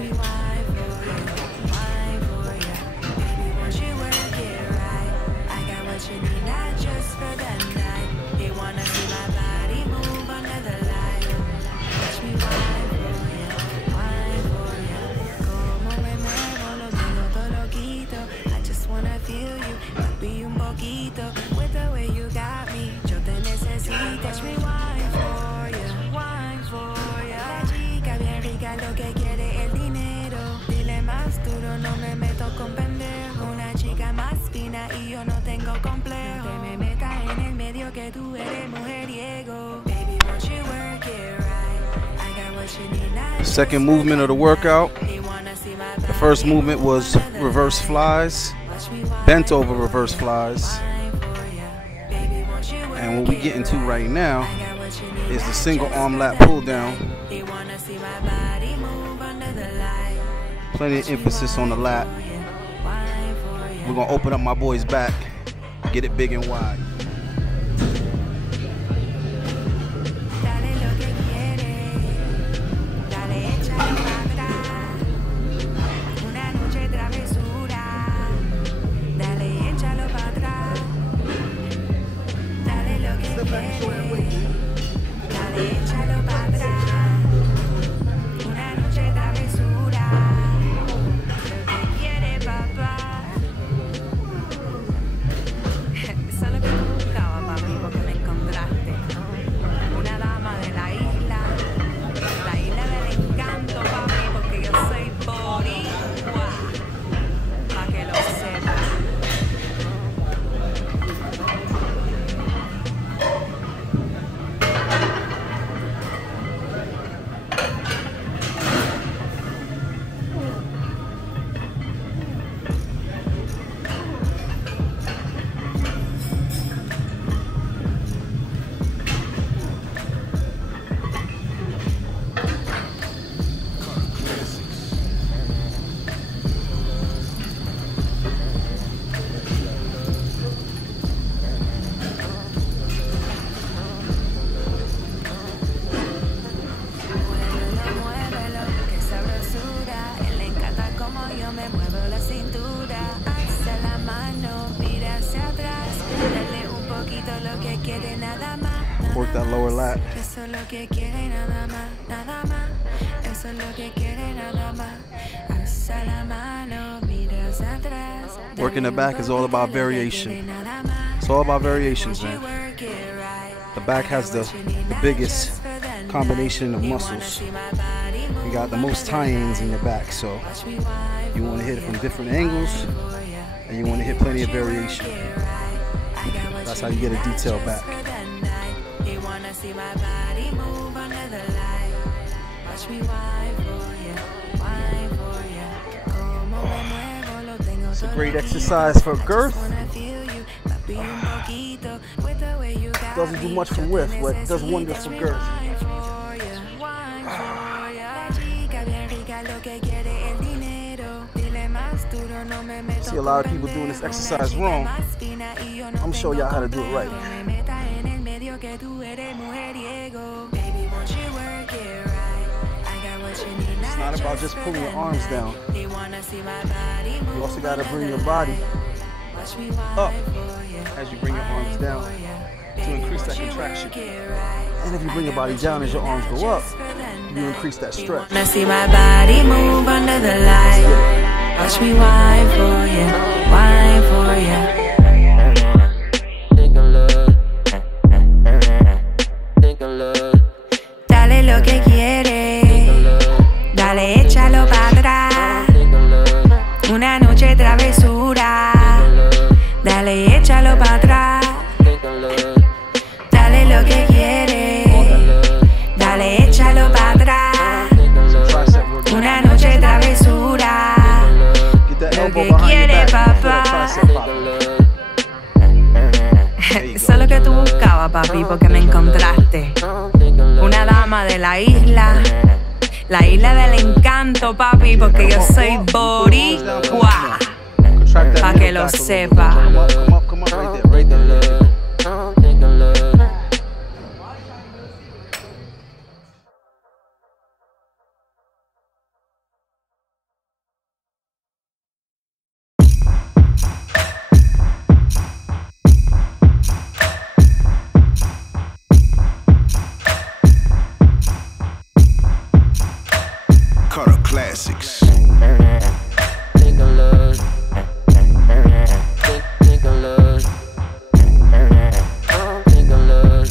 me wine for you, wine for you. Baby, won't you work it right? I got what you need, not just for the night. They wanna see my body move under the light. Watch me wine for you, wine for you. Como me muevo, lo tengo todo loquito. I just wanna feel you, papi, un poquito. With the way you got me, yo te necesito. Watch me wine for you, wine for you. La chica bien rica, lo que quiere el dinero. Dile más duro, no me meto con pendejo. Una chica más fina y yo no tengo complejo. No te me metas en el medio que tú eres mujeriego. Baby, won't you work it right? I got what you need now. Second movement of the workout. The first movement was reverse flies, bent over reverse flies. And what we get into right now is the single arm lat pull down. Plenty of emphasis on the lat. We're gonna open up my boy's back, get it big and wide. Work that lower lat. Working the back is all about variation. It's all about variations, man. The back has the biggest combination of muscles. You got the most tie-ins in your back, so you want to hit it from different angles, and you want to hit plenty of variation. That's how you get a detailed back. See my body move under the light. Watch me wine for you, wine for you. Como me muevo, lo tengo. It's a great exercise for girth. Doesn't do much for width, but it does wonders for girth. See a lot of people doing this exercise wrong. I'm gonna show y'all how to do it right. It's not about just pulling your arms down. You also got to bring your body up as you bring your arms down to increase that contraction. And if you bring your body down as your arms go up, you increase that stretch. See my body move under the light. Watch me wine for you, wine for you. Dale lo que quieres, dale, échalo para atrás. Una noche de travesura, dale, échalo para atrás. Dale lo que quieres, dale, échalo para atrás. Una noche de travesura, lo que quiere papá. Eso es lo que tú buscabas, papi, porque me encontraste. Una dama de la isla del encanto, papi, porque yo soy boricua, pa' que lo sepa. classics. Think a look. Think a look. Think a look.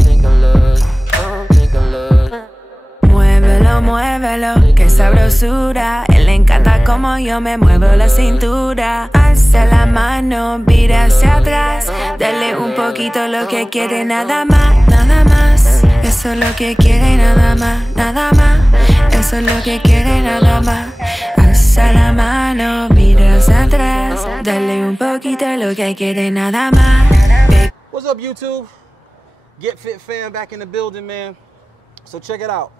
Think a look. Think a look. Muévelo, muévelo, qué sabrosura. Él le encanta como yo me muevo la cintura. Alza la mano, mira hacia atrás. Dale un poquito lo que quiere, nada más, nada más. Eso es lo que quiere, nada más, nada más. Eso es lo que quiere, nada más. Alza la mano, mira hacia atrás. Dale un poquito lo que quiere, nada más. What's up, YouTube? Get Fit fam back in the building, man. So check it out.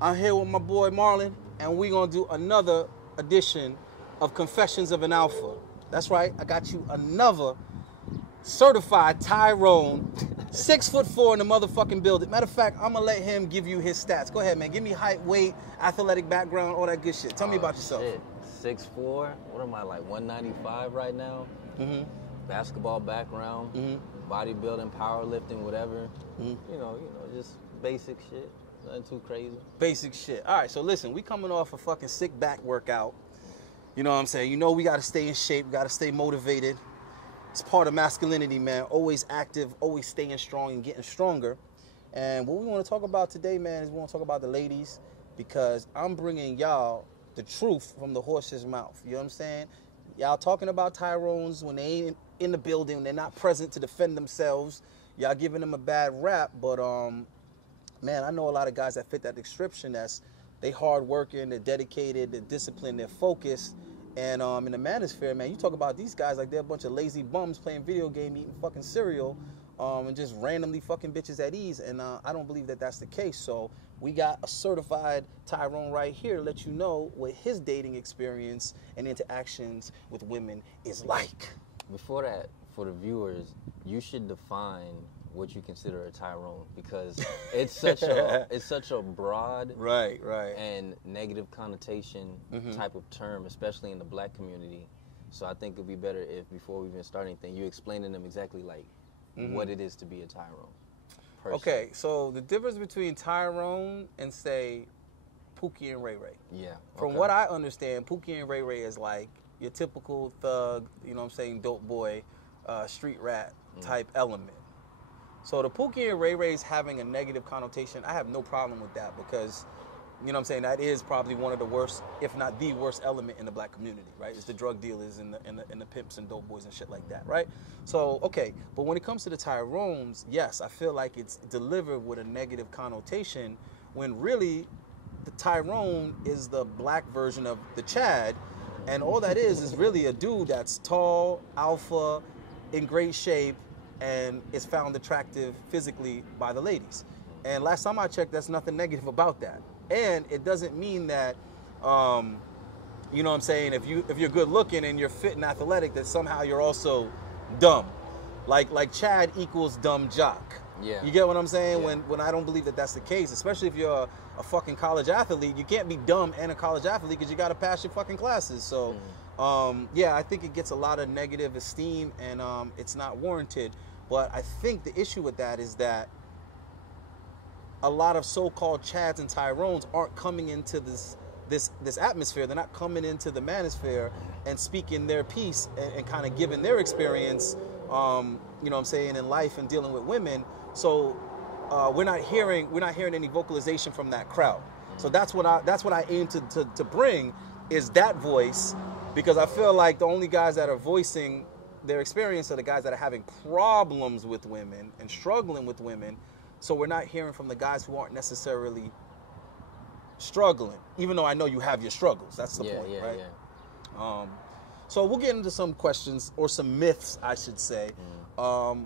I'm here with my boy Marlon, and we're gonna do another edition of Confessions of an Alpha. That's right, I got you another certified Tyrone, 6'4" in the motherfucking building. Matter of fact, I'm gonna let him give you his stats. Go ahead, man. Give me height, weight, athletic background, all that good shit. Tell me about yourself. Shit. 6'4". What am I, like 195 right now? Mm-hmm. Basketball background, bodybuilding, powerlifting, whatever. You know, just basic shit. Nothing too crazy. Basic shit. All right, so listen, we coming off a fucking sick back workout. You know what I'm saying? You know we got to stay in shape. We got to stay motivated. It's part of masculinity, man. Always active, always staying strong and getting stronger. And what we want to talk about today, man, is we want to talk about the ladies, because I'm bringing y'all the truth from the horse's mouth. You know what I'm saying? Y'all talking about Tyrones when they ain't in the building, when they're not present to defend themselves. Y'all giving them a bad rap, but man, I know a lot of guys that fit that description. That's they hard working, they're dedicated, they're disciplined, they're focused. And in the manosphere, man, you talk about these guys like they're a bunch of lazy bums playing video game, eating fucking cereal, and just randomly fucking bitches at ease. And I don't believe that that's the case. So we got a certified Tyrone right here to let you know what his dating experience and interactions with women is like. Before that, for the viewers, you should define what you consider a Tyrone, because it's such a broad right and negative connotation type of term, especially in the black community. So I think it'd be better if, before we even start anything, you explain to them exactly like what it is to be a Tyrone. Okay, so the difference between Tyrone and, say, Pookie and Ray Ray. Yeah. From what I understand, Pookie and Ray Ray is like your typical thug, you know what I'm saying, dope boy, street rat type element. So the Pookie and Ray Ray's having a negative connotation, I have no problem with that, because, you know what I'm saying, that is probably one of the worst, if not the worst element in the black community, right? It's the drug dealers and the pimps and dope boys and shit like that, right? So, okay, but when it comes to the Tyrones, yes, I feel like it's delivered with a negative connotation, when really the Tyrone is the black version of the Chad, and all that is really a dude that's tall, alpha, in great shape, and is found attractive physically by the ladies. And last time I checked, that's nothing negative about that. And it doesn't mean that, you know what I'm saying, if you're good looking and you're fit and athletic, that somehow you're also dumb. Like Chad equals dumb jock. Yeah. You get what I'm saying? Yeah. When I don't believe that that's the case, especially if you're a fucking college athlete. You can't be dumb and a college athlete, because you got to pass your fucking classes. So, yeah, I think it gets a lot of negative esteem, and it's not warranted. But I think the issue with that is that a lot of so-called Chads and Tyrones aren't coming into this atmosphere. They're not coming into the manosphere and speaking their piece and kind of giving their experience, you know what I'm saying, in life and dealing with women. So we're not hearing any vocalization from that crowd. So that's what I aim to bring, is that voice, because I feel like the only guys that are voicing their experience are the guys that are having problems with women and struggling with women. So we're not hearing from the guys who aren't necessarily struggling, even though I know you have your struggles. That's the point, right? Yeah. So we'll get into some questions, or some myths, I should say. How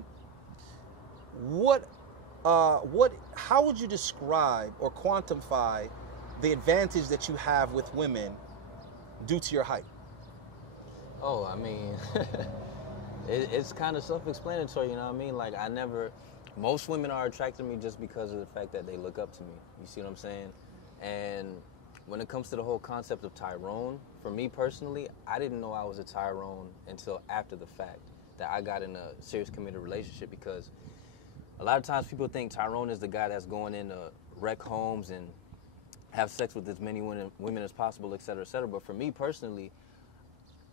would you describe or quantify the advantage that you have with women due to your height? Oh, I mean, it's kind of self-explanatory, you know what I mean? Like, most women are attracted to me just because of the fact that they look up to me. You see what I'm saying? And when it comes to the whole concept of Tyrone, for me personally, I didn't know I was a Tyrone until after the fact that I got in a serious committed relationship, because a lot of times people think Tyrone is the guy that's going in to wreck homes and have sex with as many women as possible, et cetera, et cetera. But for me personally,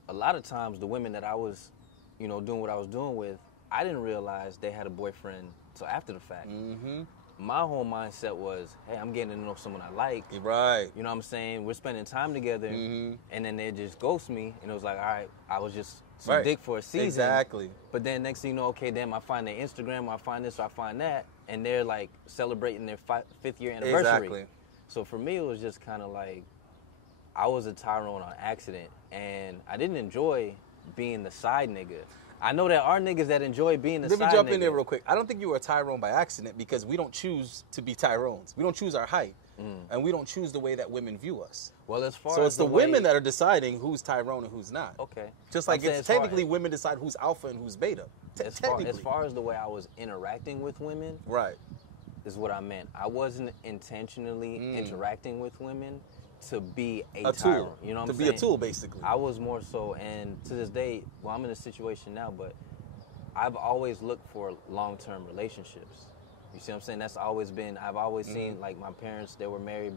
a lot of times the women that I was, you know, doing what I was doing with, I didn't realize they had a boyfriend until after the fact. Mm-hmm. My whole mindset was, hey, I'm getting to know someone I like. Right. You know what I'm saying? We're spending time together, and then they just ghost me, and it was like, all right, I was just some dick for a season. Exactly. But then next thing you know, okay, damn, I find their Instagram, or I find this, or I find that, and they're like celebrating their 5th year anniversary. Exactly. So for me, it was just kind of like, I was a Tyrone on accident, and I didn't enjoy being the side nigga. I know there are niggas that enjoy being the side nigga. Let me jump in there real quick. I don't think you were a Tyrone by accident because we don't choose to be Tyrones. We don't choose our height, and we don't choose the way that women view us. Well, as far so as it's the women that are deciding who's Tyrone and who's not. Okay. Just like it's technically women decide who's alpha and who's beta. As far as the way I was interacting with women, right, is what I meant. I wasn't intentionally interacting with women to be a tool. You know what I'm saying? To be a tool, basically. I was more so, and to this day, well, I'm in a situation now, but I've always looked for long-term relationships. You see what I'm saying? That's always been, I've always seen, like, my parents, they were married,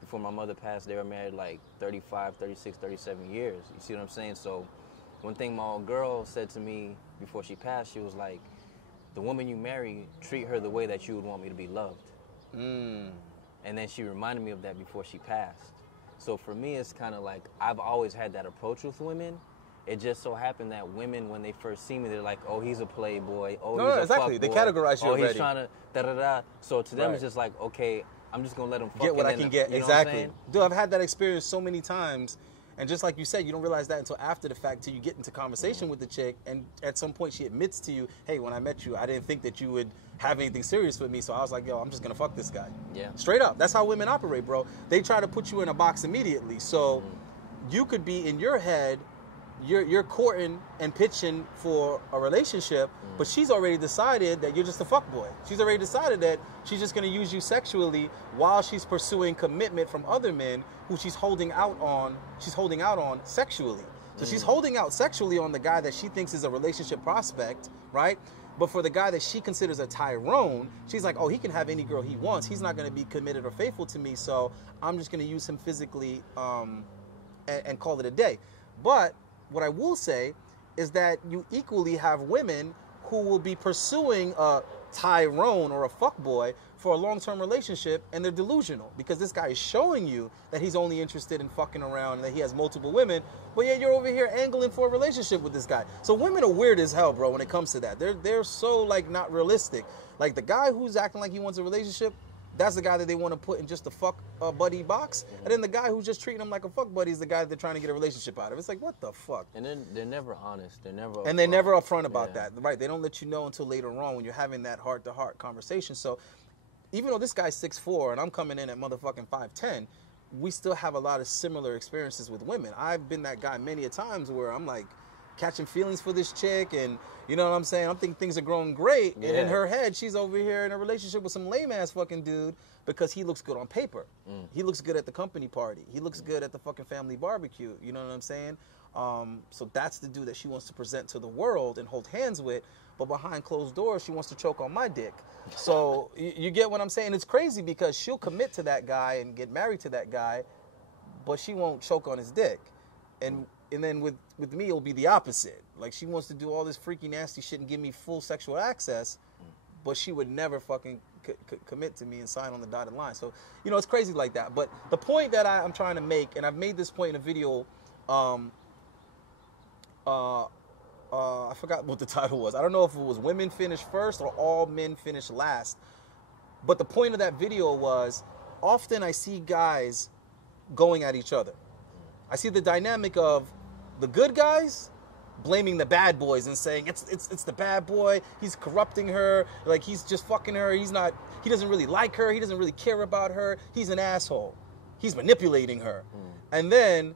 before my mother passed, they were married like 35, 36, 37 years. You see what I'm saying? So one thing my old girl said to me before she passed, she was like, the woman you marry, treat her the way that you would want me to be loved. And then she reminded me of that before she passed. So for me, it's kind of like, I've always had that approach with women. It just so happened that women, when they first see me, they're like, oh, he's a playboy. Oh, he's a exactly. fuckboy. They categorize you oh, already. He's trying to da-da-da. So to them, it's just like, okay, I'm just going to let him fuck. Get what I can get. You know exactly. what I'm Dude, I've had that experience so many times. And just like you said, you don't realize that until after the fact, till you get into conversation with the chick, and at some point she admits to you, hey, when I met you, I didn't think that you would have anything serious with me, so I was like, yo, I'm just gonna fuck this guy. Yeah. Straight up. That's how women operate, bro. They try to put you in a box immediately. So you could be in your head, you're courting and pitching for a relationship, but she's already decided that you're just a fuckboy. She's already decided that she's just gonna use you sexually while she's pursuing commitment from other men who she's holding out on sexually. So she's holding out sexually on the guy that she thinks is a relationship prospect, right? But for the guy that she considers a Tyrone, she's like, oh, he can have any girl he wants. He's not gonna be committed or faithful to me, so I'm just gonna use him physically and call it a day. But what I will say is that you equally have women who will be pursuing a Tyrone or a fuckboy for a long-term relationship, and they're delusional because this guy is showing you that he's only interested in fucking around and that he has multiple women, but yet you're over here angling for a relationship with this guy. So women are weird as hell, bro, when it comes to that. They're so, like, not realistic. Like, the guy who's acting like he wants a relationship, that's the guy that they want to put in just a fuck buddy box. And then the guy who's just treating him like a fuck buddy is the guy that they're trying to get a relationship out of. It's like, what the fuck? And then they're never honest. They're never And they're never upfront about that, right? They don't let you know until later on when you're having that heart-to-heart conversation. So even though this guy's 6'4" and I'm coming in at motherfucking 5'10", we still have a lot of similar experiences with women. I've been that guy many a times where I'm like catching feelings for this chick, and you know what I'm saying? I'm thinking things are growing great, and in her head, she's over here in a relationship with some lame-ass fucking dude because he looks good on paper. He looks good at the company party. He looks good at the fucking family barbecue. You know what I'm saying? So that's the dude that she wants to present to the world and hold hands with, but behind closed doors, she wants to choke on my dick. So you get what I'm saying? It's crazy because she'll commit to that guy and get married to that guy, but she won't choke on his dick. And then with me, it'll be the opposite. Like, she wants to do all this freaky, nasty shit and give me full sexual access, but she would never fucking commit to me and sign on the dotted line. So, you know, it's crazy like that. But the point that I'm trying to make, and I've made this point in a video, I forgot what the title was. I don't know if it was Women Finish First or All Men Finish Last. But the point of that video was, often I see guys going at each other. I see the dynamic of the good guys blaming the bad boys and saying it's the bad boy, he's corrupting her, like he's just fucking her, he doesn't really like her, he doesn't really care about her, he's an asshole, he's manipulating her. And then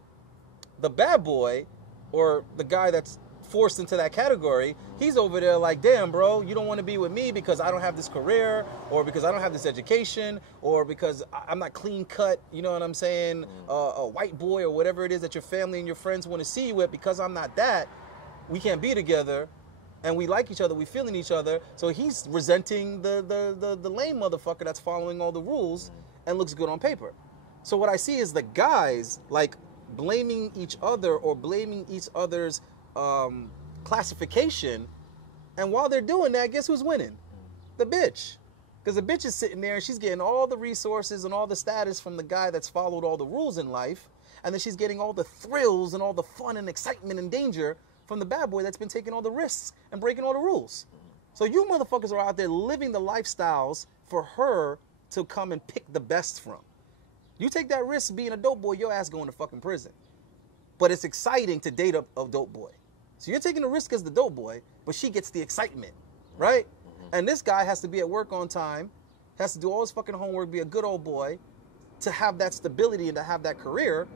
the bad boy, or the guy that's forced into that category, he's over there like, damn, bro, you don't want to be with me because I don't have this career, or because I don't have this education, or because I'm not clean cut, you know what I'm saying, a white boy or whatever it is that your family and your friends want to see you with. Because I'm not that, we can't be together, and we like each other, we feeling each other. So he's resenting the lame motherfucker that's following all the rules and looks good on paper. So what I see is the guys like blaming each other or blaming each other's classification. And while they're doing that, guess who's winning? The bitch. Because the bitch is sitting there and she's getting all the resources and all the status from the guy that's followed all the rules in life. And then she's getting all the thrills and all the fun and excitement and danger from the bad boy that's been taking all the risks and breaking all the rules. So you motherfuckers are out there living the lifestyles for her to come and pick the best from. You take that risk being a dope boy, your ass going to fucking prison. But it's exciting to date a dope boy. So you're taking the risk as the dope boy, but she gets the excitement, right? And this guy has to be at work on time, has to do all his fucking homework, be a good old boy, to have that stability and to have that career,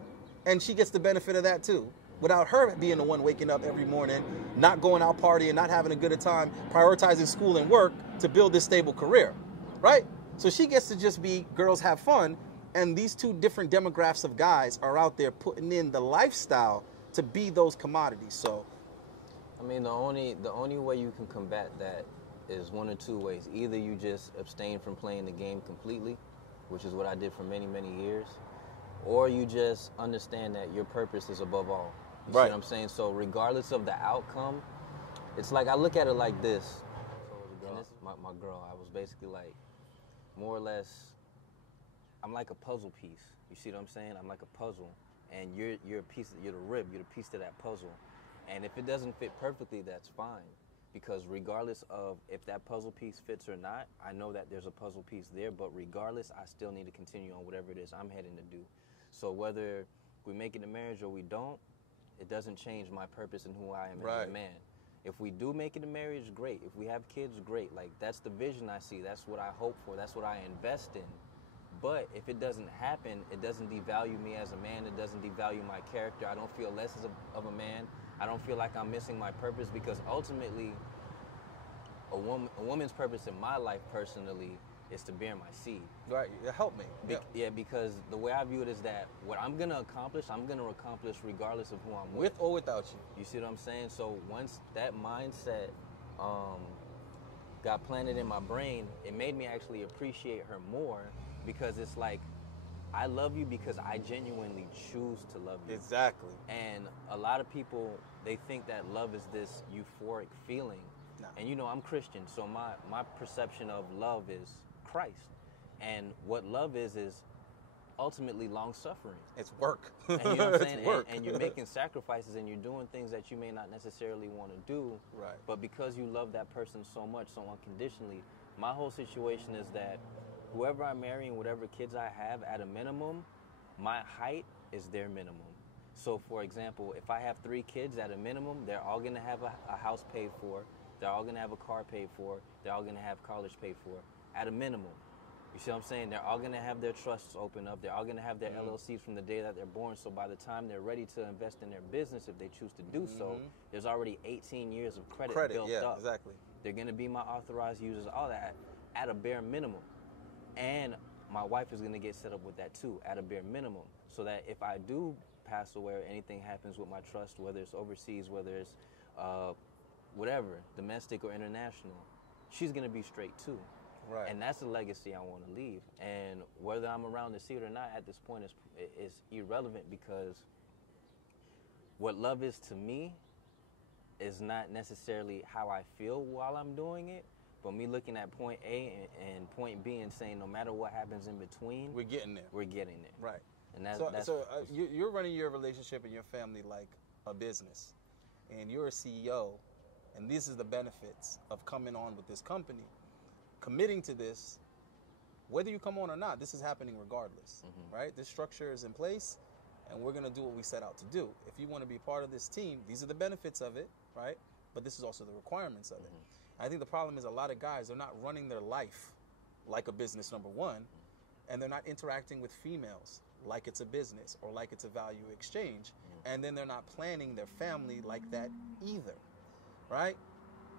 and she gets the benefit of that too. Without her being the one waking up every morning, not going out partying, not having a good time, prioritizing school and work to build this stable career, right? So she gets to just be girls have fun, and these two different demographics of guys are out there putting in the lifestyle to be those commodities. So, I mean, the only way you can combat that is one of two ways. Either you just abstain from playing the game completely, which is what I did for many, many years, or you just understand that your purpose is above all. You see what I'm saying? So regardless of the outcome, it's like I look at it like this. And this my girl, I was basically like, more or less, I'm like a puzzle piece. You see what I'm saying? I'm like a puzzle, and you're a piece. You're the rib. You're the piece to that puzzle. And if it doesn't fit perfectly, that's fine. Because regardless of if that puzzle piece fits or not, I know that there's a puzzle piece there, but regardless, I still need to continue on whatever it is I'm heading to do. So whether we make it a marriage or we don't, it doesn't change my purpose and who I am as a man. If we do make it a marriage, great. If we have kids, great. Like, that's the vision I see. That's what I hope for. That's what I invest in. But if it doesn't happen, it doesn't devalue me as a man. It doesn't devalue my character. I don't feel less of a man. I don't feel like I'm missing my purpose, because ultimately, a woman's purpose in my life personally is to bear my seed. Right, help me. Yeah, because the way I view it is that what I'm going to accomplish regardless of who I'm With or without you. You see what I'm saying? So once that mindset got planted in my brain, it made me actually appreciate her more, because it's like, I love you because I genuinely choose to love you. Exactly. And a lot of people, they think that love is this euphoric feeling. No. And you know, I'm Christian, so my perception of love is Christ. And what love is ultimately long suffering. It's work. And you know what I'm saying? It's work. And you're making sacrifices and you're doing things that you may not necessarily want to do. Right. But because you love that person so much, so unconditionally, my whole situation is that whoever I marry and whatever kids I have, at a minimum, my height is their minimum. So, for example, if I have 3 kids, at a minimum, they're all going to have a house paid for. They're all going to have a car paid for. They're all going to have college paid for, at a minimum. You see what I'm saying? They're all going to have their trusts open up. They're all going to have their LLCs from the day that they're born. So by the time they're ready to invest in their business, if they choose to do so, there's already 18 years of credit built up. Exactly. They're going to be my authorized users, all that, at a bare minimum. And my wife is going to get set up with that too, at a bare minimum. So that if I do pass away or anything happens with my trust, whether it's overseas, whether it's whatever, domestic or international, she's going to be straight too. Right. And that's the legacy I want to leave. And whether I'm around to see it or not at this point is irrelevant, because what love is to me is not necessarily how I feel while I'm doing it, but me looking at point A and point B and saying no matter what happens in between, we're getting there. We're getting there. Right. And you're running your relationship and your family like a business, and you're a CEO, and this is the benefits of coming on with this company, committing to this, whether you come on or not. This is happening regardless, right? This structure is in place, and we're going to do what we set out to do. If you want to be part of this team, these are the benefits of it, right? But this is also the requirements of it. I think the problem is a lot of guys, they're not running their life like a business, number one, and they're not interacting with females like it's a business or like it's a value exchange, and then they're not planning their family like that either, right?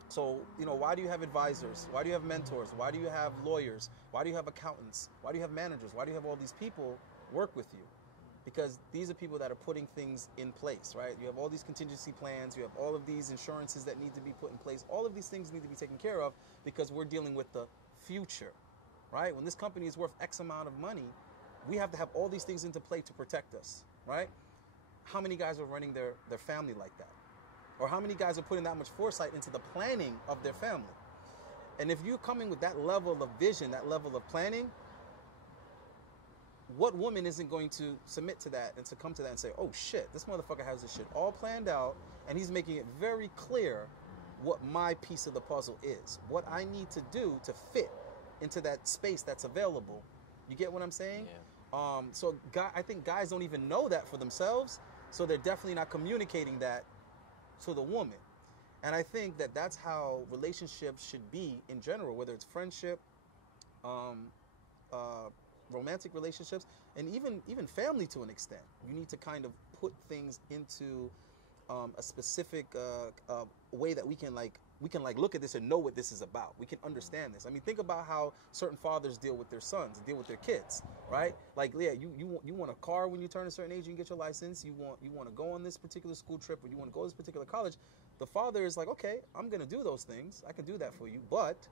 So, you know, why do you have advisors? Why do you have mentors? Why do you have lawyers? Why do you have accountants? Why do you have managers? Why do you have all these people work with you? Because these are people that are putting things in place, right? You have all these contingency plans. You have all of these insurances that need to be put in place. All of these things need to be taken care of because we're dealing with the future, right? When this company is worth X amount of money, we have to have all these things into play to protect us, right? How many guys are running their family like that? Or how many guys are putting that much foresight into the planning of their family? And if you're coming with that level of vision, that level of planning, what woman isn't going to submit to that and to come to that and say, oh shit, this motherfucker has this shit all planned out and he's making it very clear what my piece of the puzzle is, what I need to do to fit into that space that's available. You get what I'm saying? Yeah. So I think guys don't even know that for themselves, so they're definitely not communicating that to the woman. And I think that that's how relationships should be in general, whether it's friendship, romantic relationships, and even family to an extent. You need to kind of put things into a specific way that we can look at this and know what this is about. We can understand this. I mean, think about how certain fathers deal with their sons, deal with their kids, right? Like, yeah, you want a car when you turn a certain age, you can get your license. You want to go on this particular school trip, or you want to go to this particular college. The father is like, okay, I'm going to do those things. I can do that for you, but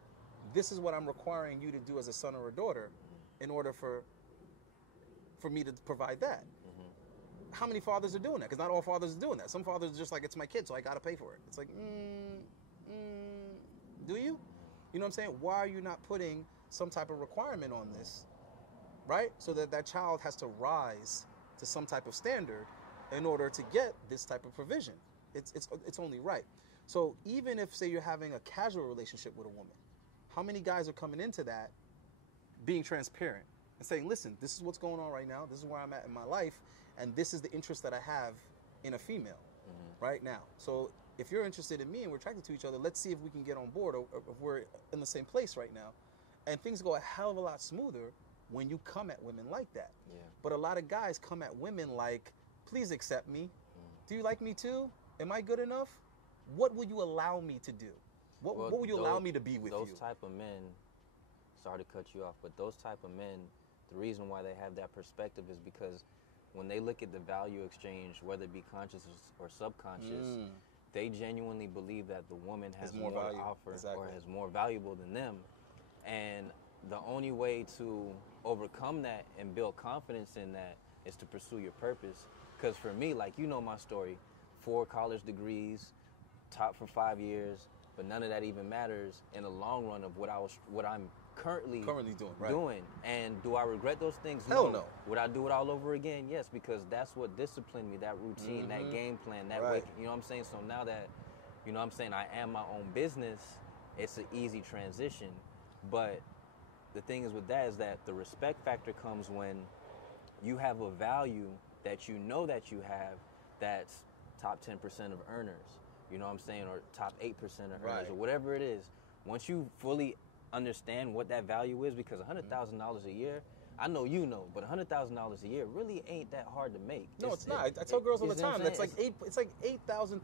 this is what I'm requiring you to do as a son or a daughter in order for me to provide that. Mm-hmm. How many fathers are doing that? Because not all fathers are doing that. Some fathers are just like, it's my kid, so I got to pay for it. It's like, do you? You know what I'm saying? Why are you not putting some type of requirement on this, right? So that child has to rise to some type of standard in order to get this type of provision. It's only right. So even if, say, you're having a casual relationship with a woman, how many guys are coming into that being transparent and saying, listen, this is what's going on right now. This is where I'm at in my life. And this is the interest that I have in a female right now. So if you're interested in me and we're attracted to each other, let's see if we can get on board, or if we're in the same place right now. And things go a hell of a lot smoother when you come at women like that. Yeah. But a lot of guys come at women like, please accept me. Do you like me too? Am I good enough? What will you allow me to do? What will you allow me to be with you? Those type of men, sorry to cut you off, but those type of men, the reason why they have that perspective is because when they look at the value exchange, whether it be conscious or subconscious, they genuinely believe that the woman has more to offer or is more valuable than them. And the only way to overcome that and build confidence in that is to pursue your purpose. Because for me, like, you know my story, 4 college degrees, taught for 5 years, but none of that even matters in the long run of what I'm currently doing. Right. And do I regret those things? Hell no. Would I do it all over again? Yes, because that's what disciplined me, that routine, that game plan, that way, you know what I'm saying? So now that, you know what I'm saying, I am my own business, it's an easy transition. But the thing is with that is that the respect factor comes when you have a value that you know that you have that's top 10% of earners, you know what I'm saying, or top 8% of earners, or whatever it is. Once you fully understand what that value is, because $100,000 a year, I know you know, but $100,000 a year really ain't that hard to make. No, it's not. I tell girls all the time, that's like $8,300,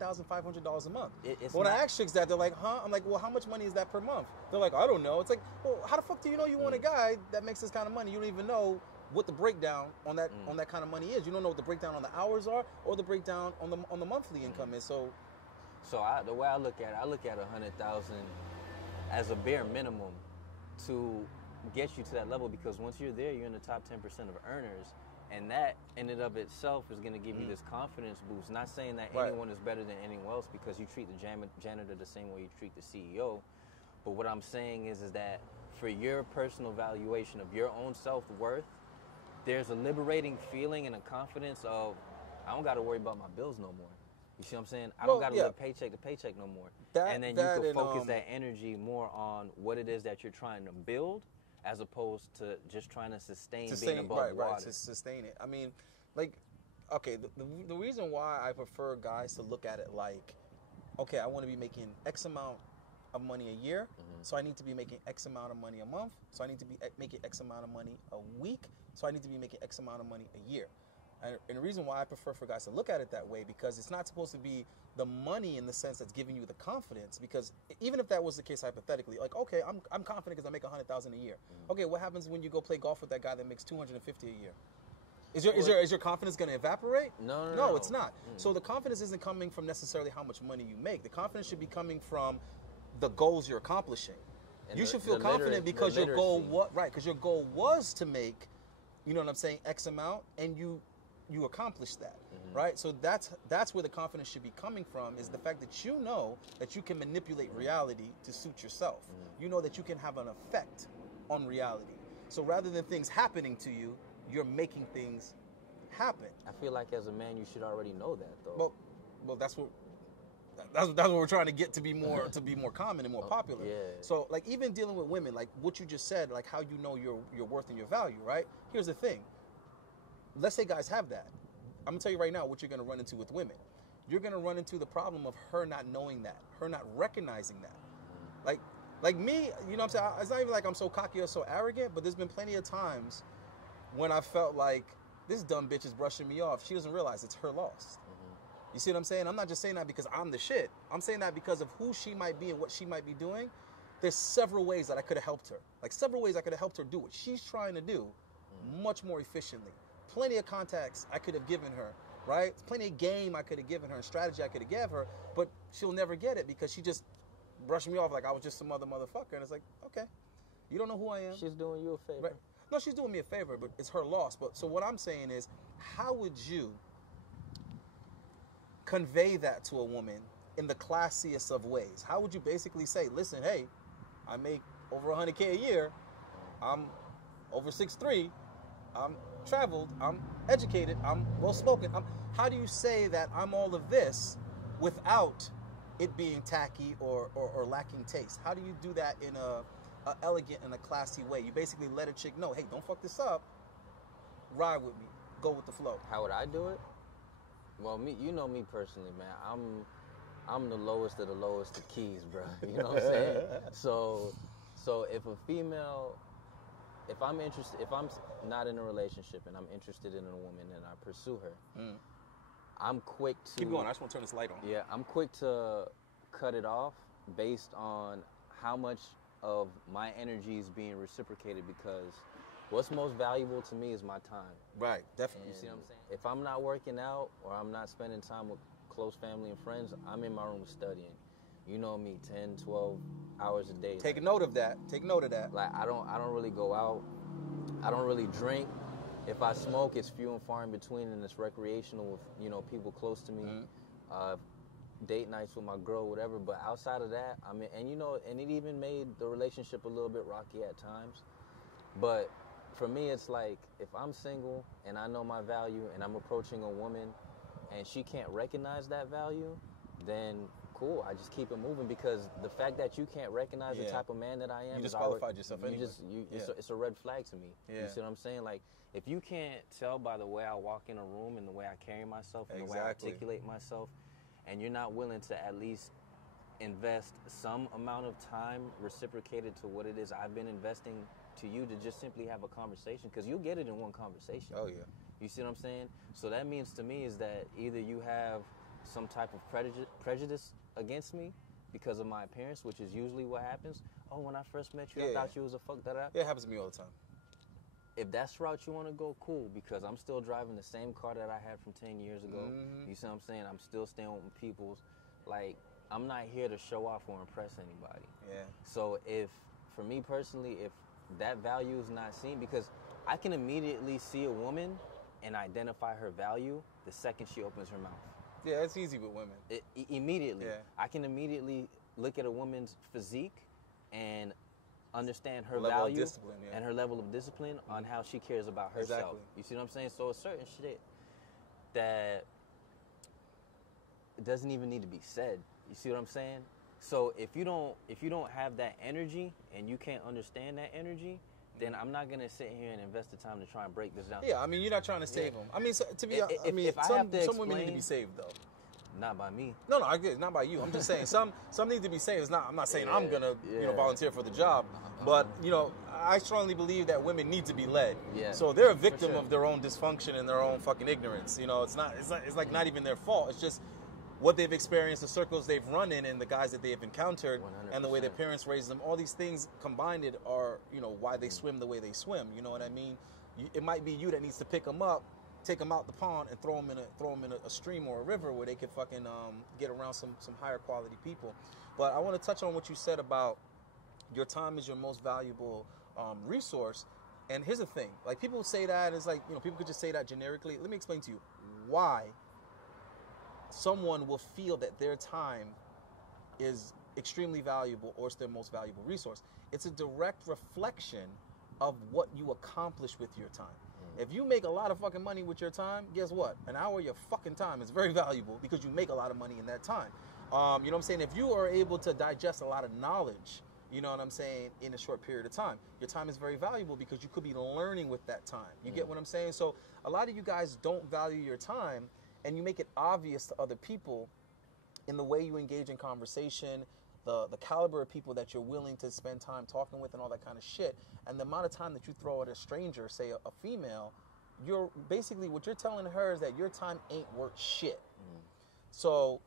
$8,500 a month. When I ask chicks that, they're like, huh? I'm like, well, how much money is that per month? They're like, I don't know. It's like, well, how the fuck do you know you want a guy that makes this kind of money? You don't even know what the breakdown on that kind of money is. You don't know what the breakdown on the hours are, or the breakdown on the monthly income is. So the way I look at $100,000 as a bare minimum to get you to that level, because once you're there, you're in the top 10% of earners, and that in and of itself is going to give you this confidence boost. Not saying that anyone is better than anyone else, because you treat the janitor the same way you treat the CEO. But what I'm saying is that for your personal valuation of your own self-worth, there's a liberating feeling and a confidence of, I don't got to worry about my bills no more. You see what I'm saying? I don't got to live paycheck to paycheck no more. And then you can focus that energy more on what it is that you're trying to build, as opposed to just trying to sustain being above water. Right, to sustain it. I mean, like, okay, the reason why I prefer guys to look at it like, okay, I want to be making X amount of money a year, so I need to be making X amount of money a month, so I need to be making X amount of money a week, so I need to be making X amount of money a year. And the reason why I prefer for guys to look at it that way, because it's not supposed to be the money in the sense that's giving you the confidence. Because even if that was the case hypothetically, like, okay, I'm confident because I make $100,000 a year. Okay, what happens when you go play golf with that guy that makes $250 a year? Is your confidence going to evaporate? No, it's not. So the confidence isn't coming from necessarily how much money you make. The confidence should be coming from the goals you're accomplishing. And you should feel confident because your goal was to make you know what I'm saying, X amount, and you accomplish that, right? So that's where the confidence should be coming from, is the fact that you know that you can manipulate reality to suit yourself. You know that you can have an effect on reality. So rather than things happening to you, you're making things happen. I feel like as a man, you should already know that, though. Well, that's what we're trying to get to be more common and more popular. Yeah. So like even dealing with women, like what you just said, like how you know your worth and your value, right? Here's the thing. Let's say guys have that. I'm gonna tell you right now what you're gonna run into with women. You're gonna run into the problem of her not knowing that, her not recognizing that. Like me, you know what I'm saying? It's not even like I'm so cocky or so arrogant, but there's been plenty of times when I felt like this dumb bitch is brushing me off. She doesn't realize it's her loss. You see what I'm saying? I'm not just saying that because I'm the shit. I'm saying that because of who she might be and what she might be doing. There's several ways that I could have helped her. Like several ways I could have helped her do what she's trying to do much more efficiently. Plenty of contacts I could have given her, right? Plenty of game I could have given her and strategy I could have given her, but she'll never get it because she just brushed me off like I was just some other motherfucker. And it's like, okay, you don't know who I am. She's doing you a favor. Right? No, she's doing me a favor, but it's her loss. But so what I'm saying is, how would you convey that to a woman in the classiest of ways? How would you basically say, listen, hey, I make over 100K a year, I'm over 6'3", I'm traveled, I'm educated, I'm well-spoken. How do you say that I'm all of this without it being tacky or lacking taste? How do you do that in a elegant and a classy way? You basically let a chick know, hey, don't fuck this up, ride with me, go with the flow. How would I do it? Well, you know me personally, man. I'm the lowest of the lowest of keys, bro. You know what I'm saying? So if a female, if I'm not in a relationship and I'm interested in a woman and I pursue her, I'm quick to keep going. I just want to turn this light on. Yeah, I'm quick to cut it off based on how much of my energy is being reciprocated, because what's most valuable to me is my time. Right, definitely. You see what I'm saying? If I'm not working out or I'm not spending time with close family and friends, I'm in my room studying. You know me, 10, 12 hours a day. Take note of that. Take note of that. Like I don't really go out. I don't really drink. If I smoke, it's few and far in between, and it's recreational with, you know, people close to me. Date nights with my girl, whatever. But outside of that, I mean, and you know, and it even made the relationship a little bit rocky at times. But for me, it's like, if I'm single and I know my value and I'm approaching a woman and she can't recognize that value, then cool, I just keep it moving, because the fact that you can't recognize the type of man that I am, you disqualified yourself anyway. It's a red flag to me. Yeah. You see what I'm saying? Like, if you can't tell by the way I walk in a room and the way I carry myself and the way I articulate myself, and you're not willing to at least invest some amount of time reciprocated to what it is I've been investing to you, to just simply have a conversation, because you'll get it in one conversation. Oh, yeah. You see what I'm saying? So that means to me is that either you have some type of prejudice against me because of my appearance, which is usually what happens. Oh, when I first met you, I thought you was a fuck da da. Yeah, it happens to me all the time. If that's the route you want to go, cool, because I'm still driving the same car that I had from 10 years ago. You see what I'm saying? I'm still staying with people's. Like, I'm not here to show off or impress anybody. Yeah. So for me personally, if that value is not seen, because I can immediately see a woman and identify her value the second she opens her mouth. Yeah, it's easy with women. Immediately. Yeah. I can immediately look at a woman's physique and understand her level value of discipline, and her level of discipline on how she cares about herself. Exactly. You see what I'm saying? So a certain shit that doesn't even need to be said. You see what I'm saying? So if you don't have that energy and you can't understand that energy, then I'm not gonna sit here and invest the time to try and break this down. Yeah, I mean, you're not trying to save them. I mean, some women need to be saved though. Not by me. No, I get it. Not by you. I'm just saying some need to be saved. I'm not saying I'm gonna volunteer for the job, but I strongly believe that women need to be led. Yeah. So they're a victim of their own dysfunction and their own fucking ignorance. It's not even their fault. It's just what they've experienced, the circles they've run in, and the guys that they've encountered, 100%. and the way their parents raised them. All these things combined are, why they swim the way they swim. You know what I mean? It might be you that needs to pick them up, take them out the pond, and throw them in a stream or a river where they can fucking get around some higher quality people. But I want to touch on what you said about your time is your most valuable resource. And here's the thing, like people say that, it's like, people could just say that generically. Let me explain to you why someone will feel that their time is extremely valuable or it's their most valuable resource. It's a direct reflection of what you accomplish with your time. If you make a lot of fucking money with your time, guess what? An hour of your fucking time is very valuable because you make a lot of money in that time. You know what I'm saying? If you are able to digest a lot of knowledge, you know what I'm saying, in a short period of time, your time is very valuable because you could be learning with that time. You get what I'm saying? So a lot of you guys don't value your time, and you make it obvious to other people in the way you engage in conversation, the caliber of people that you're willing to spend time talking with and all that kind of shit, and the amount of time that you throw at a stranger, say a female, you're basically, what you're telling her is that your time ain't worth shit. So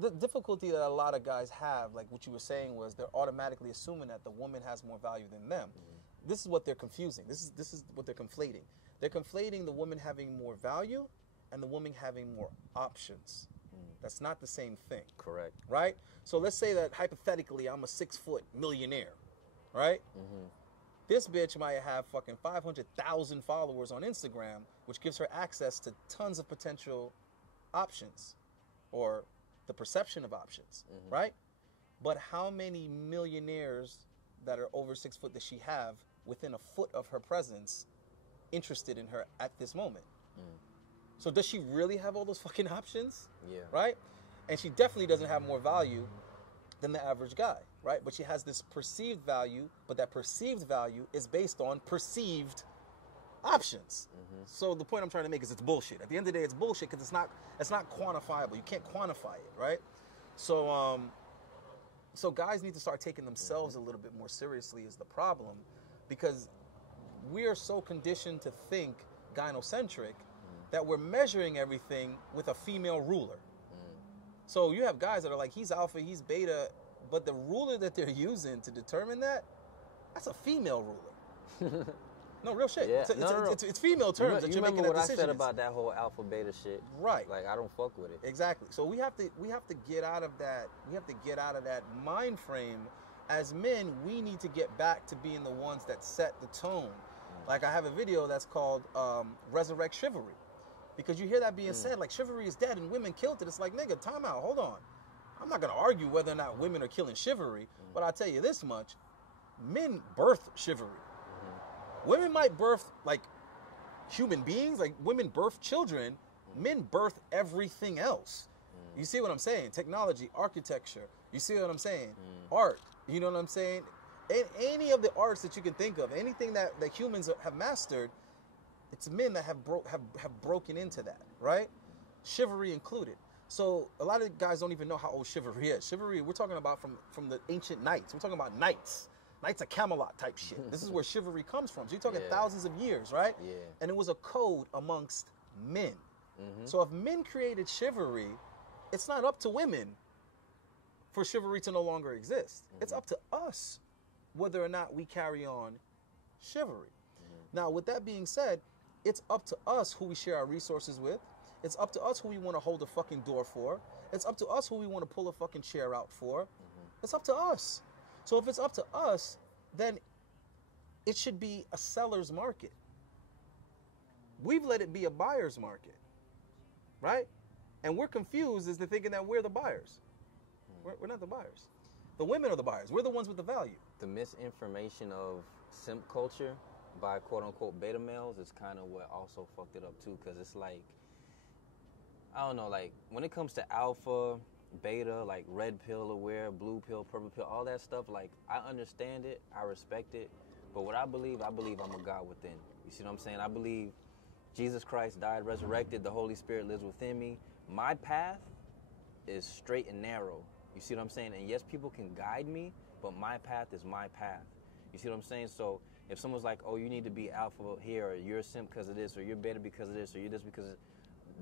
the difficulty that a lot of guys have, like what you were saying, was they're automatically assuming that the woman has more value than them. This is what they're confusing. This is what they're conflating. They're conflating the woman having more value and the woman having more options. That's not the same thing. Correct. Right? So let's say that hypothetically I'm a 6-foot millionaire, right? This bitch might have fucking 500,000 followers on Instagram, which gives her access to tons of potential options, or the perception of options, right? But how many millionaires that are over 6 foot does she have within a foot of her presence interested in her at this moment? So does she really have all those fucking options? Yeah. Right? And she definitely doesn't have more value than the average guy, right? But she has this perceived value, but that perceived value is based on perceived options. So the point I'm trying to make is it's bullshit. At the end of the day, it's bullshit because it's not quantifiable. You can't quantify it, right? So so guys need to start taking themselves a little bit more seriously is the problem, because we are so conditioned to think gynocentric that we're measuring everything with a female ruler. So you have guys that are like, he's alpha, he's beta, but the ruler that they're using to determine that's a female ruler. No, real shit. Yeah. It's female terms that you you're remember making what that I decision. said about that whole alpha beta shit? Right. Like, I don't fuck with it. Exactly. So we have to get out of that. We have to get out of that mind frame. As men, we need to get back to being the ones that set the tone. Like I have a video that's called Resurrect Chivalry. Because you hear that being said, like chivalry is dead and women killed it. It's like, nigga, time out, hold on. I'm not gonna argue whether or not women are killing chivalry, but I'll tell you this much: men birth chivalry. Women might birth like human beings, like women birth children. Men birth everything else. You see what I'm saying? Technology, architecture. You see what I'm saying? Art. You know what I'm saying? Any of the arts that you can think of, anything that humans have mastered, it's men that have broken into that, right? Chivalry included. So a lot of guys don't even know how old chivalry is. Chivalry, we're talking about from the ancient knights. We're talking about knights of Camelot type shit. This is where chivalry comes from. So you're talking thousands of years, right? Yeah. And it was a code amongst men. So if men created chivalry, it's not up to women for chivalry to no longer exist. It's up to us whether or not we carry on chivalry. Now, with that being said, it's up to us who we share our resources with. It's up to us who we want to hold a fucking door for. It's up to us who we want to pull a fucking chair out for. It's up to us. So if it's up to us, then it should be a seller's market. We've let it be a buyer's market, right? And we're confused as to thinking that we're the buyers. We're not the buyers. The women are the buyers. We're the ones with the value. The misinformation of simp culture by quote-unquote beta males is kind of what also fucked it up too, because it's like, I don't know, like when it comes to alpha, beta, like red pill aware, blue pill, purple pill, all that stuff, like I understand it, I respect it, but what I believe I'm a God within. You see what I'm saying? I believe Jesus Christ died, resurrected, the Holy Spirit lives within me. My path is straight and narrow. You see what I'm saying? And yes, people can guide me, but my path is my path. You see what I'm saying? So if someone's like, oh, you need to be alpha here, or you're a simp because of this, or you're beta because of this, or you're this because of...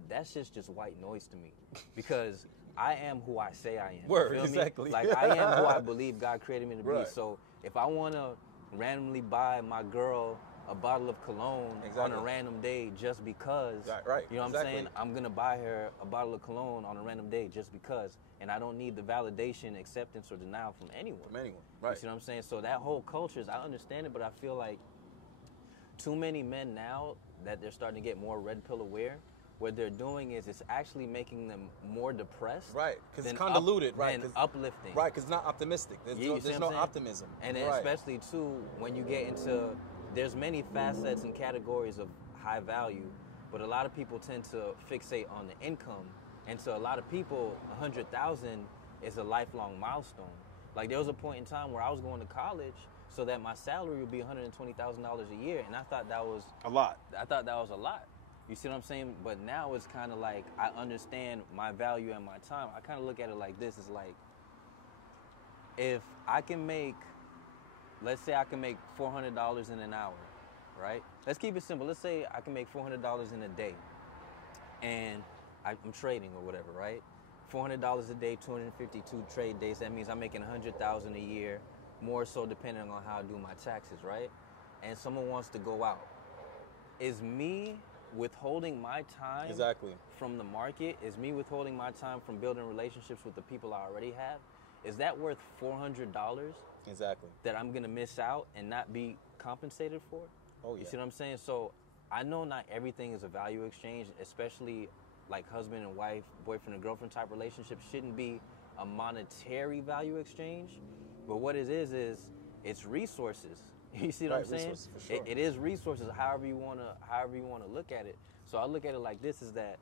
That's just white noise to me. Because I am who I say I am. Word, you feel exactly. Me? Like, I am who I believe God created me to be. Right. So if I want to randomly buy my girl a bottle of cologne on a random day just because, right. You know what I'm saying? I'm going to buy her a bottle of cologne on a random day just because. And I don't need the validation, acceptance, or denial from anyone. From anyone, right. You see what I'm saying? So that whole culture, I understand it, but I feel like too many men now that they're starting to get more red pill aware, what they're doing is it's actually making them more depressed. Right, because it's convoluted, right? Than uplifting. Right, because it's not optimistic. There's no optimism. And then especially, too, when you get into, there's many facets and categories of high value, but a lot of people tend to fixate on the income. And to a lot of people, 100,000 is a lifelong milestone. Like, there was a point in time where I was going to college so that my salary would be $120,000 a year, and I thought that was A lot. I thought that was a lot. You see what I'm saying? But now it's kind of like I understand my value and my time. I kind of look at it like this. It's like, if I can make, let's say I can make $400 in an hour, right? Let's keep it simple. Let's say I can make $400 in a day, and I'm trading or whatever, right? $400 a day, 252 trade days. That means I'm making $100,000 a year, more so depending on how I do my taxes, right? And someone wants to go out. Is me withholding my time from the market, is me withholding my time from building relationships with the people I already have, is that worth $400 that I'm going to miss out and not be compensated for? Oh, yeah. You see what I'm saying? So I know not everything is a value exchange, especially like husband and wife, boyfriend and girlfriend type relationships shouldn't be a monetary value exchange. But what it is it's resources. You see what I'm saying? Resources, for sure. It is resources, however you wanna look at it. So I look at it like this: is that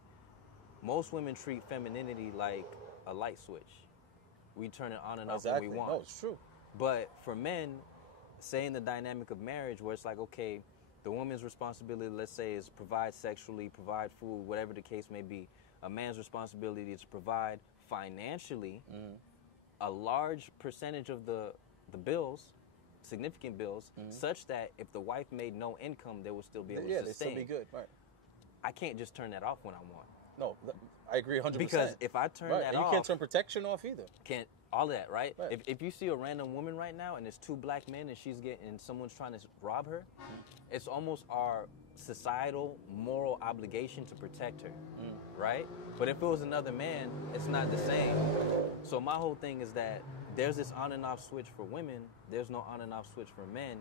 most women treat femininity like a light switch. We turn it on and off when we want. No, it's true. But for men, say in the dynamic of marriage, where it's like, okay, the woman's responsibility, let's say, is provide sexually, provide food, whatever the case may be. A man's responsibility is to provide financially. A large percentage of the bills, significant bills, such that if the wife made no income, they would still be able to sustain. They'd still be good, right. I can't just turn that off when I want. No, I agree 100%. Because if I turn that off... you can't turn protection off either. Can't, all that, right? If you see a random woman right now and there's two black men and someone's trying to rob her, it's almost our societal moral obligation to protect her, right? But if it was another man, it's not the same. So my whole thing is that there's this on and off switch for women, there's no on and off switch for men,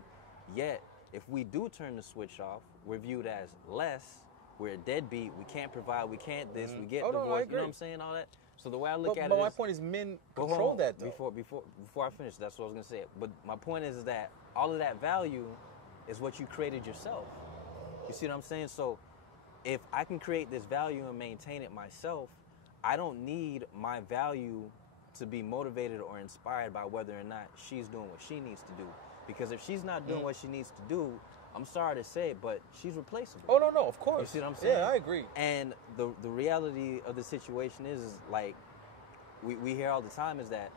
yet if we do turn the switch off, we're viewed as less, we're a deadbeat, we can't provide, we can't this, we get divorced, you know what I'm saying, all that? So the way I look at it is... But my point is men control that, though. Before I finish, that's what I was going to say. But my point is that all of that value is what you created yourself. You see what I'm saying? So if I can create this value and maintain it myself, I don't need my value to be motivated or inspired by whether or not she's doing what she needs to do. Because if she's not doing what she needs to do, I'm sorry to say it, but she's replaceable. Oh, no, of course. You see what I'm saying? Yeah, I agree. And the reality of the situation is like, we hear all the time is that